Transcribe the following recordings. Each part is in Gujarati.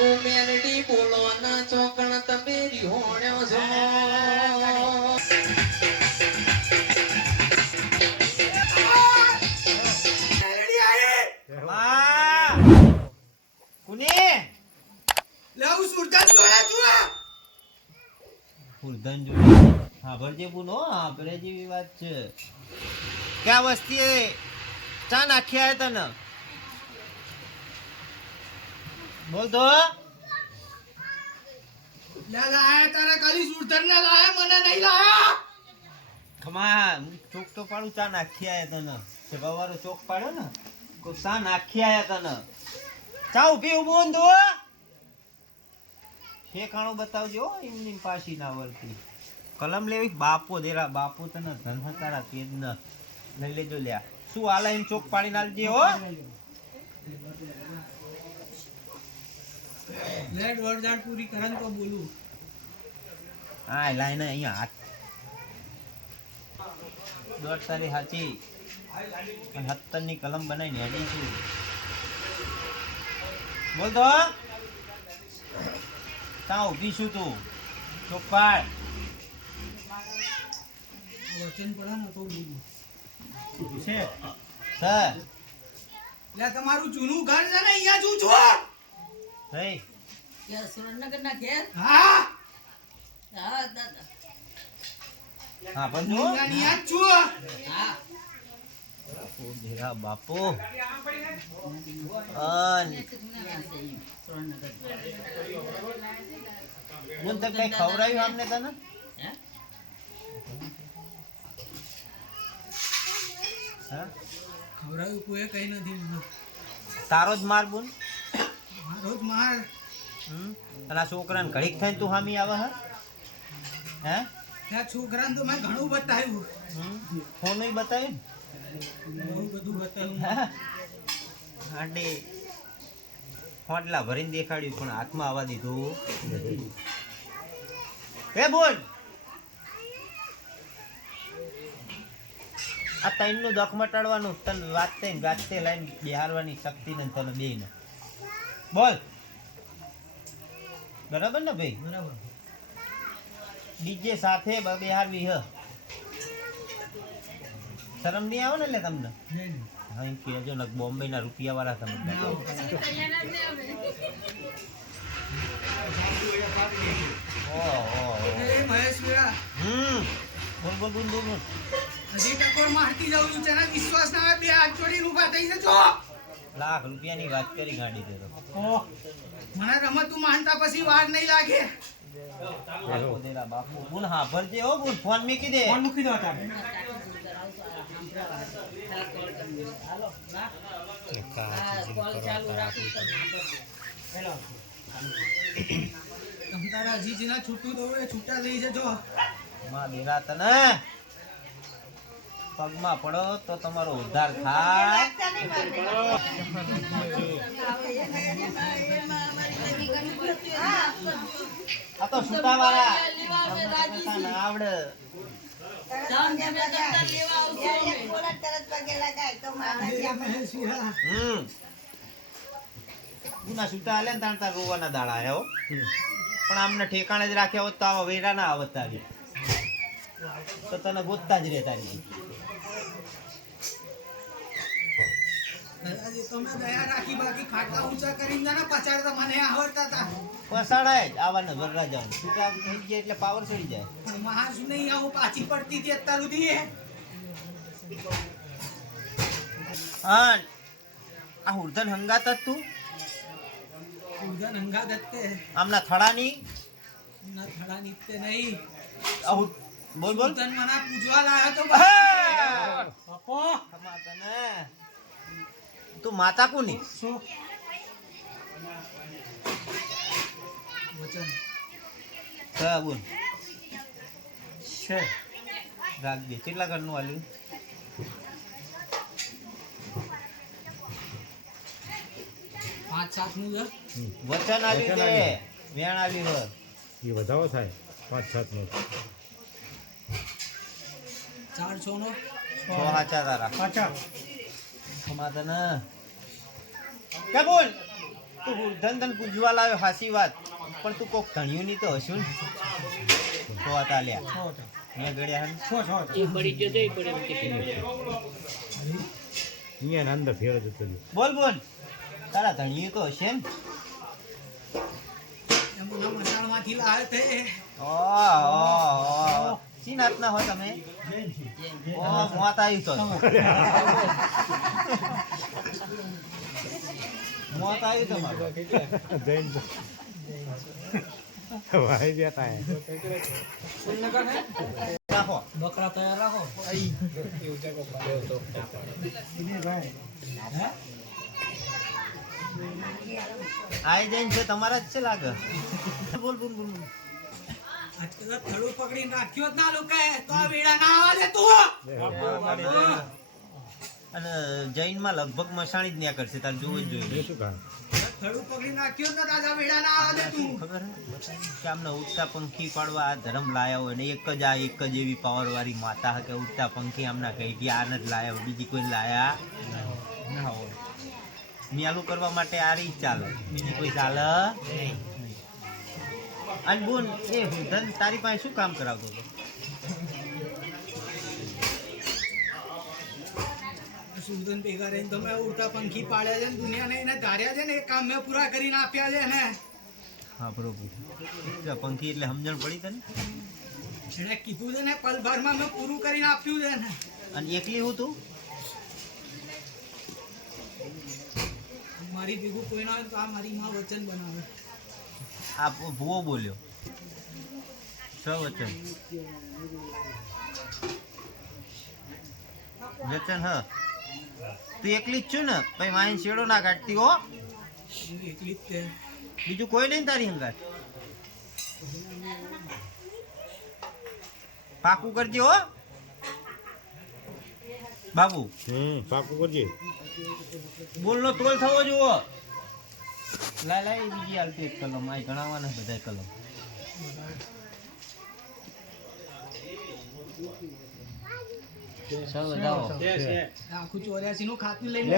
ઉમેરડી બોલવાના ચોકણ તમે રિહોણ્યો છો. ઉર્ધન જેવી વાત છે. ક્યાં વસ્તી ચા નાખી આયા તને. બોલ તો. લાયા તારે ને લાયા મને નહીં લાયા. ખમા ચોક તો પાડું ચા નાખી આયા તને. સભાવાળો ચોક પાડ્યો ને ચા નાખી આયા તને. ચા ઊભી ઉભું તો ઠેકાણું બતાવજો હો, એમની પાછી ના વળતી કલમ લેવી બાપો દેરા બાપો તને ધન હતારા તેજ ન લઈ લેજો લ્યા. શું આલા એમ ચોક પાડીને આલજે હો. લે દોઢ દાડ પૂરી કરન તો બોલું હા લાઈને અહીંયા હાથ. દોઢ તારી સાચી અને સત્તરની કલમ બનાવીને હેડી છું. બોલ તો. ત્યાં ઊભી છું તું? ચોપાડ વચન પડે ને તો બોલું. છે? સર લે તમારું જૂનું ઘર છે ને અહીંયા છું છું હઈ સુરેન્દ્રનગરના ઘેર? હા. હા દાદા. હા પણ જો અહીંયા જ છું હા. બાપુ ધીરા બાપુ. અન. તો કઈ ખવડાવ્યું અમને તને હે હા ખવડાવ્યું કોઈ કઈ નથી મને. તારો જ માર બોલ. મારો જ માર. હમ? અને આ છોકરાને ઘડીક થઈને તું હામી આવે હે? હે? ત્યાં છોકરાને તો મેં ઘણું બતાવ્યું. હમ? ફોન બતાવ્યું બહુ બધું બતાવ્યું? હાંડે. હોટલા ભરીને દેખાડ્યું પણ હાથમાં આવવા દીધું. એ બોલ. આ તૈનનું દખ મટાડવાનું તને વાતે ને ગાતે લઈને બિહારવાની શક્તિ ને તને બે ને બોલ. બરાબર ને ભાઈ? બરાબર. ડીજે સાથે બ- બિહારવી હ. શરમ નહીં આવે ને એટલે તમને. હા કહેજો ને બોમ્બે ના રૂપિયા વાળા તમે ઓહો હમ. બોલ બોલ બોલ બોલ. બોલ હજી ટકોર જાઉં છું તેના વિશ્વાસ ના આવે બે હાથ જોડીને ઊભા થઈ જજો લાખ રૂપિયાની વાત કરી ગાડી દે તો મને રમતું માનતા પછી વાર નહીં લાગે. બાપુ. બાપુ હા ભરજે હો બુન ફોન મૂકી દે. ફોન મૂકી દો તારે. હા કોલ ચાલુ રાખી હેલો તમ. તારા હજી જેના છૂટું છૂટા લઈ જજો. માં દેરા તને. પગમાં પડો તો તમારો ઉદ્ધાર થાય. આ તો સુતા વાળા આવડે. સુતા હાલે ને તાણ તાર રોવાના દાડા આવ્યો પણ આમને ઠેકાણે જ રાખ્યા હોત તો આવા વેરા ના આવત તારી. તો તને ગોતતા જ રે તારી તમે દયા રાખી બાકી ખાટા ઊંચા કરીને જાને પછાડતા મને આવડતા હતા. પસાડાય જ આવાને વરરા જાવ છૂટા થઈ જાય એટલે પાવર ચડી જાય? મહાજ નહીં આવું પાછી પડતી હતી અત્યાર સુધી હા આ હુરધન હંગાત જ તું? ઉર્ધન હંગા દત્તે આમના થડાની ના થડાની તે નહીં. બોલ બોલ. તન મને પૂજવા લાયો તો બાપો. પપ્પો ખમા તું માતા કોની? શું? વચન. હા બોલ. છે. રાખજે કેટલા ઘરનું આલ્યું? પાંચ સાતનું વચન આલ્યું તે વેણ આલ્યું હે. એ વધારો થાય. પાંચ સાત નો. ચાર છો નો છ હાચા તારા. પાછા. ખમા તને કે બોલ? તું ધન ધન પૂજવા લાવ્યો હાસી વાત. પણ તું કોક ધણ્યું નહીં તો હશું ને? તો આ તાલ્યા છ હતા મેં ગળ્યા હે ને. છ છ હતા અહીંયા અંદર ફેર જતો બોલ બોલ. તારા ધણ્યું તો હશે ને? એમ ના મને માંથી લાવે તે. ઓહ, ઓહ, ઓહ. શી નાતના હો તમે ઓહ, મોત આવ્યું તો. મોત આવ્યું તમારું જૈન ભાઈ બેઠા હે રાખો બકરા તૈયાર રાખો. આઈ જઈને છે તમારા જ છે લાગે. બોલ બોલ બોલ બોલ. આજકાલ થડું પકડીને રાખ્યો જ ના લોકાએ, તો આ વેડા ના આવવા તું અને જૈનમાં લગભગ મસાણી જ ન્યા કરશે તારે જોવું જ જોઈએ. એ શું કામ? થડું પકડીને રાખ્યો જ દાદા વેડા ના આવવા તું. ખબર કે આમને ઉડતા પંખી પાડવા આ ધર્મ લાયા હોય ને એક જ આ એક જ એવી પાવર વાળી માતા કે ઉડતા પંખી આમના કહી કે આને જ લાયા હોય બીજી કોઈ લાયા. ના હોય. ન્યાલું કરવા માટે આ રીત ચાલે. બીજી કોઈ ચાલે? નહીં. અને બોન એ ધન તારી પાસે શું કામ કરાવતો હતો? સુલતાન ભેગા રહીને તમે ઉડતા પંખી પાડ્યા છે ને દુનિયાને એને ધાર્યા છે ને એ કામ મેં પૂરા કરીને આપ્યા છે ને હા બરોબર. પંખી એટલે સમજણ પડી તને? એણે કીધું છે ને પલભરમાં મેં પૂરું કરીને આપ્યું છે ને. અને એકલી હું તું? મારી ભેગું કોઈ ના હોય તો આ મારી માં વચન બનાવે. આ ભૂવો બોલ્યો. છ વચન. વચન હ. તું એકલી જ છું ને પછી માઇન શેડો ના કાઢતી હો. એકલી જ તે બીજું કોઈ નહીં તારી હંગાત પાકું કરજે હો. બાબુ. હમ પાકું કરજે. બોલનો તોલ થવો જુઓ. લાય લાય એ બીજી હાલતી એક કલમ. આ ગણાવવાના બધા કલમ. આખું ચોર્યાસી નું ખાતું લઈને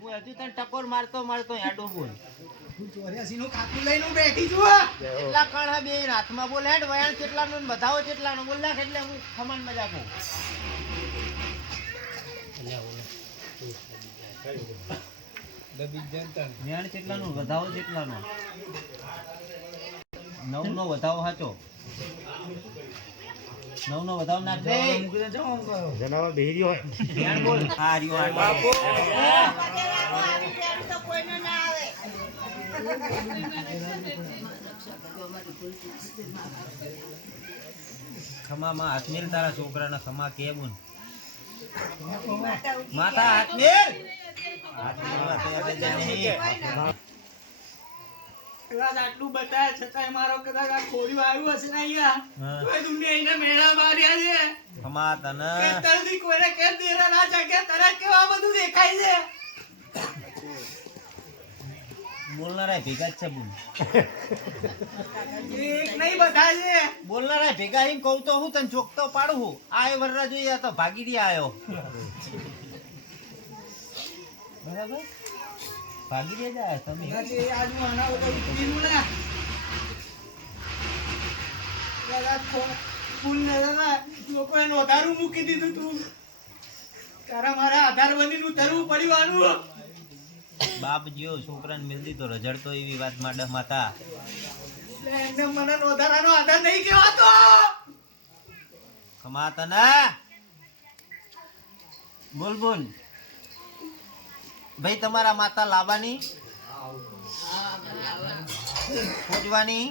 હું હજુ તને ટકોર મારતો મારતો હેડો બોલ. ચોર્યાસી નું ખાતું લઈને બેઠી છું કેટલા કણ બે હાથમાં બોલ હેડ વયાણ કેટલાનો ને કેટલાનો બોલ નાખ એટલે હું ખમણ મજા કહું વયાણ કેટલાનો વધાવો કેટલાનો નવ નો વધાવો સાચો. નવ નો વધાવો ના દે. જનાવર બેહી રહ્યો હોય. વયાણ બોલ. આ રહ્યો આ બાપુ. ખમામાં હાથ તારા છોકરાના ખમા કેમ માતા હાથ આટલું બતાવ્યા છતાંય મારો કદાચ આ ખોડિયું આવ્યું હશે ને અહીંયા? તો દુનિયા એને મેળા માર્યા છે. ખમા તને કે કોઈને કેમ દેરા ના જાગે તરત કેવા બધું દેખાય છે? બોલનારા ભેગા જ છે બોલ. એક નહીં બધા છે. બોલનારા ભેગા એમ કહું તો હું તને ચોકતો પાડું આ વરરા જોઈએ તો ભાગી રહ્યા આવ્યો બરાબર? ભાગી જાય તમે? આજે આજુ આના વગર ઉઠીનું ને ફૂલ દાદા લોકોએ નોંધારું મૂકી દીધું તું. તારા મારા આધાર બનીને ઉતરવું પડ્યું આનું. બાપ જ્યો છોકરાને મિલ દીધો રજડતો એવી વાતમાં માતા એટલે એમને મને નોંધારાનો આધાર નહીં કહેવાતો. બોલ બોલ. ભાઈ, તમારા માતા લાવવાની? પૂજવાની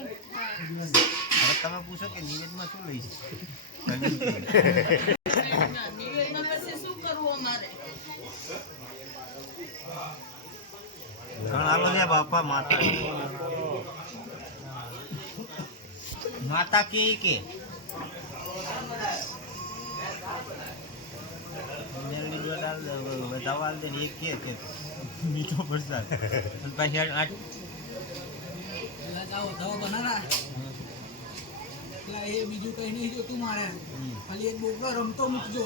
હવે તમે પૂછો કે નિવેદમાં શું લઈ છે? બધા બાપા માતા. માતા કે કે? મેલડી દે, વધાવો આલ દે ને એક કે કે મીઠો પ્રસાદ અને પાછી આ- આ- જાઓ જાઓ બનાના. એ બીજું કઈ નહીં જોતું મારે. ખાલી એક બોકડો રમતો મૂકજો.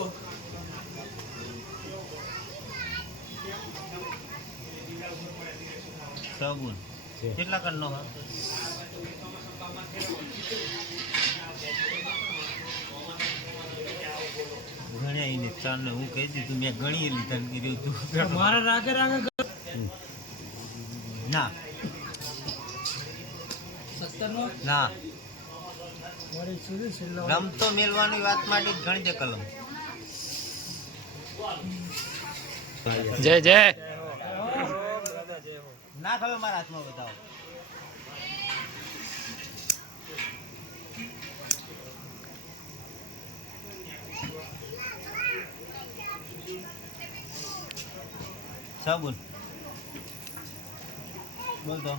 સગુન છે. કેટલા કરનો હા? ગણ્યા ઈને ચાર ને હું કહી દીધું મેં ગણી લીધા ને કીધું તું. મારા રાગે રાગે ના. ના. રમતો મેલવાની વાત માટે જ ગણી દે કલમ. જય જય. ના ખબર મારા હાથમાં બતાવો. સાબુન બોલ તો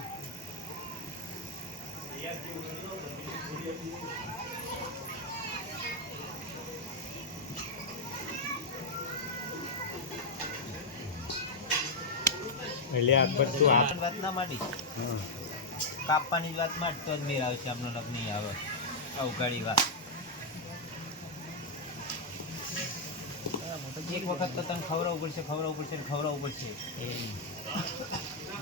એટલે આ બધું આપ વાત ના માડી. કાપવાની જ વાત માંડ તો જ મેળ આવશે આપણો લગ્ન આવે. અવકાળી વાત. એક વખત તો તને ખવડાવવું પડશે ખવડાવવું પડશે ને ખવડાવવું પડશે. એ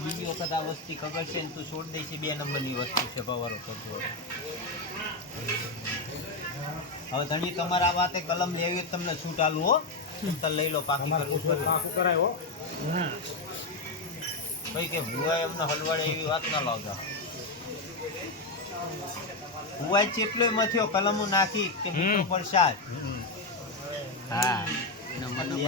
બીજી વખત આ વસ્તુ ખબર છે ને તું છોડ દઈશ બે નંબરની વસ્તુ છે પવારો કરતો. હોય. હવે ધણી તમારે આ વાતે કલમ લેવી તમને છૂટ આલું હો. તો લઈ લો પાકી પાકું કરાય હો. કઈ કે ભુવાએ એમને હલવાડે એવી વાત ના લાવતા. ભુવાએ ચેટલો મથ્યો કલમો નાખી કે મિત્રો પ્રસાદ. હા. વાંધો નહીં.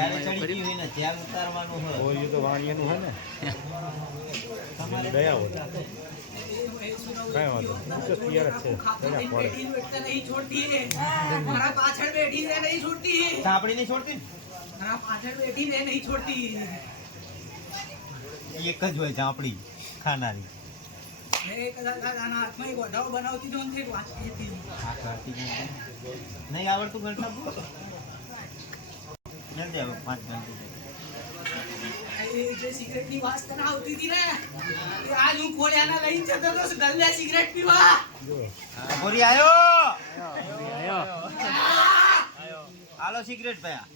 છોડતી પાછળ બેઠી નહીં છોડતી સાંભળી નહીં છોડતી મારા પાછળ બેઠી છે નહીં છોડતી ને ઈ એક જ હોય ઝાંપડી ખાનારી. નહીં. નહીં આવડતું ગણતા જલ્દી આવે પાંચ ગણતી એ જે સિગરેટની વાસ તને આવતી હતી ને આજ હું ખોલ્યાના લઈને જતો તો ગલ્લે સિગરેટ પીવા જો ગોરી આવ્યો હાલો સિગરેટ ભયા